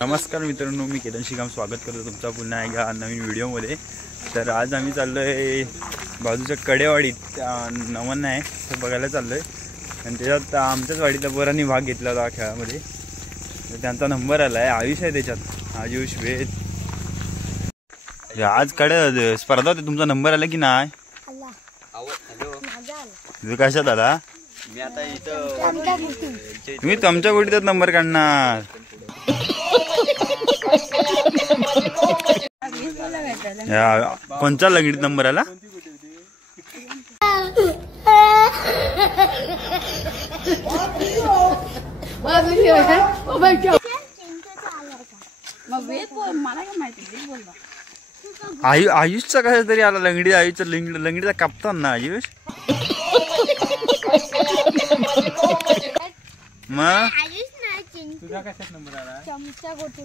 नमस्कार मित्रांनो, मी केतन शिगाम स्वागत करतो तुमचा पुन्हा एका नवीन व्हिडिओमध्ये। तर आज आम्ही चाललोय बाजूच्या कडेवाडीत नमन आहे ते बघायला चाललोय आणि त्याच्यात आमच्याच वाडीतल्या पोरांनी भाग घेतला होता खेळामध्ये। तर त्यांचा नंबर आला आहे, आयुष आहे त्याच्यात, आयुष वेद। आज कडे स्पर्धा होती, तुमचा नंबर आला की नाही? तुझं कशात आला? मी आता इथं तुम्ही तुमच्या गोटीत नंबर काढणार। कोणचा लगीत नंबर आला? आयुषचा कसा तरी आला लंगडी, आयुषचा लंगडीचा कप्तान ना आयुष। मग तुझा कशात नंबर आला? चमचा गोटी।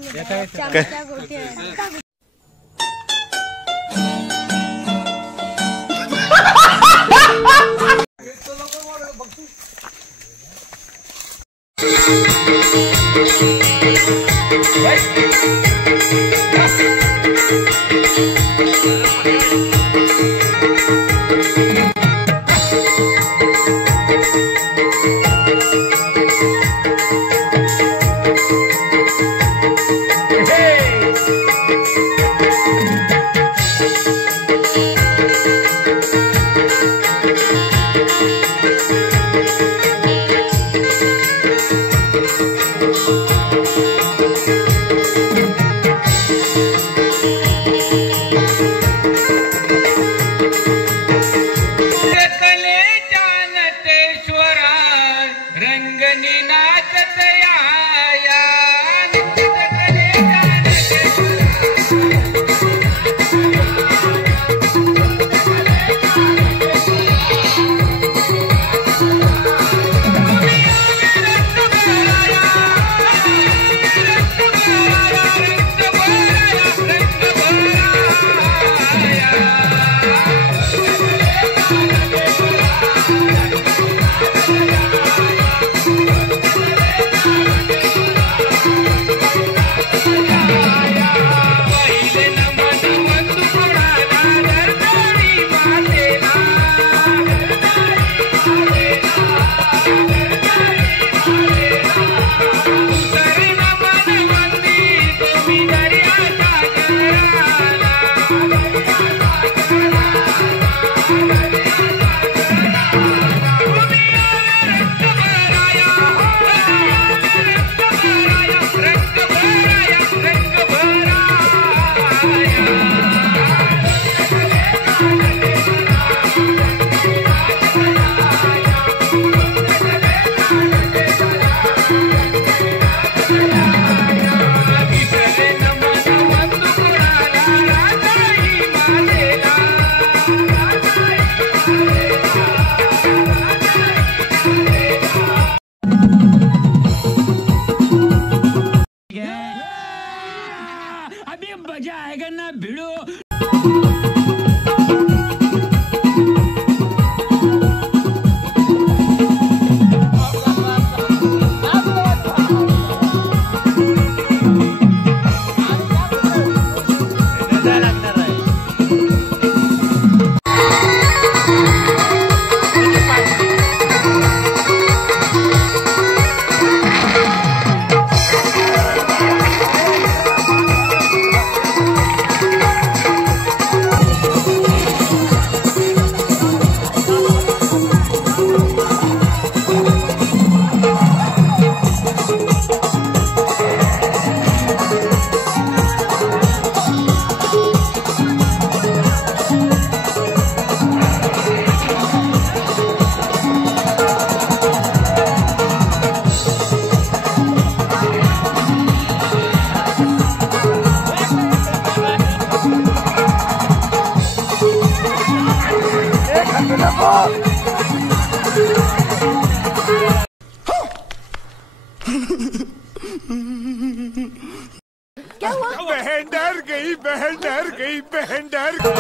क्या हुआ? बहन डर गई, बहन डर गई, बहन डर गई।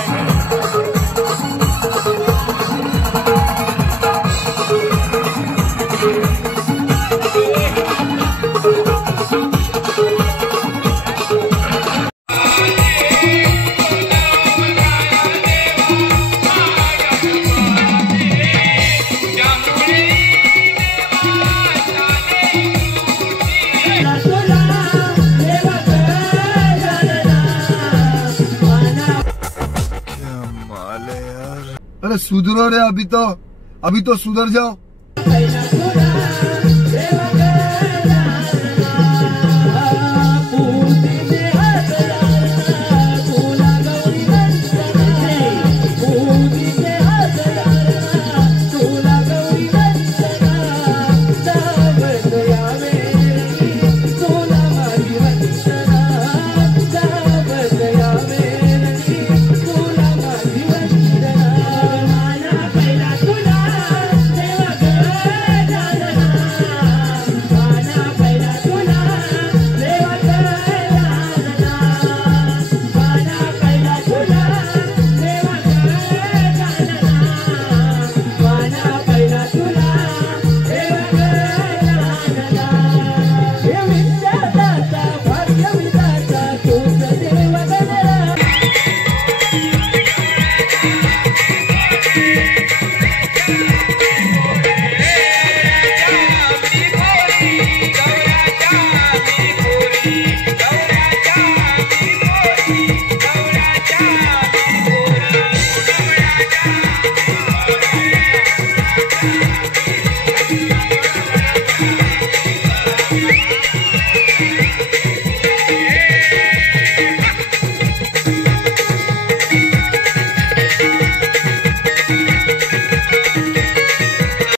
अरे सुधरो रे, अभी तो सुधर जाओ।